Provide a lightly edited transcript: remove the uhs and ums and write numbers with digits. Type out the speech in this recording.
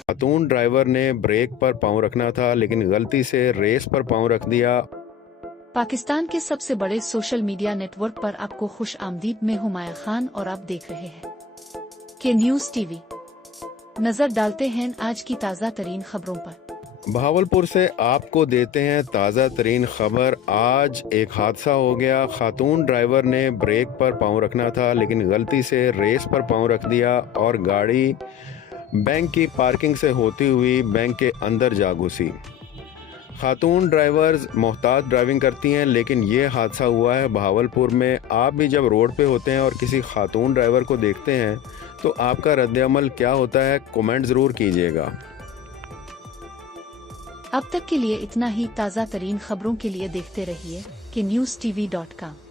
खातून driver ने break पर पांव रखना था लेकिन गलती से रेस पर पांव रख दिया। पाकिस्तान के सबसे बड़े सोशल मीडिया नेटवर्क पर आपको खुश आमदीद। में हूं माया खान और आप देख रहे हैं के न्यूज़ टीवी। नजर डालते हैं आज की ताज़ा तरीन खबरों पर। बहावलपुर से आपको देते हैं ताज़ा तरीन खबर। आज एक हादसा हो गया। खातून ड्राइवर ने ब्रेक पर पांव रखना था लेकिन गलती से रेस पर पांव रख दिया और गाड़ी बैंक की पार्किंग से होती हुई बैंक के अंदर जा घुसी। खातून ड्राइवर्स मोहतात ड्राइविंग करती हैं लेकिन ये हादसा हुआ है बहावलपुर में। आप भी जब रोड पे होते हैं और किसी खातून ड्राइवर को देखते हैं तो आपका रद्द-ए-अमल क्या होता है, कमेंट ज़रूर कीजिएगा। अब तक के लिए इतना ही। ताज़ा तरीन खबरों के लिए देखते रहिए के न्यूज़ TV.com।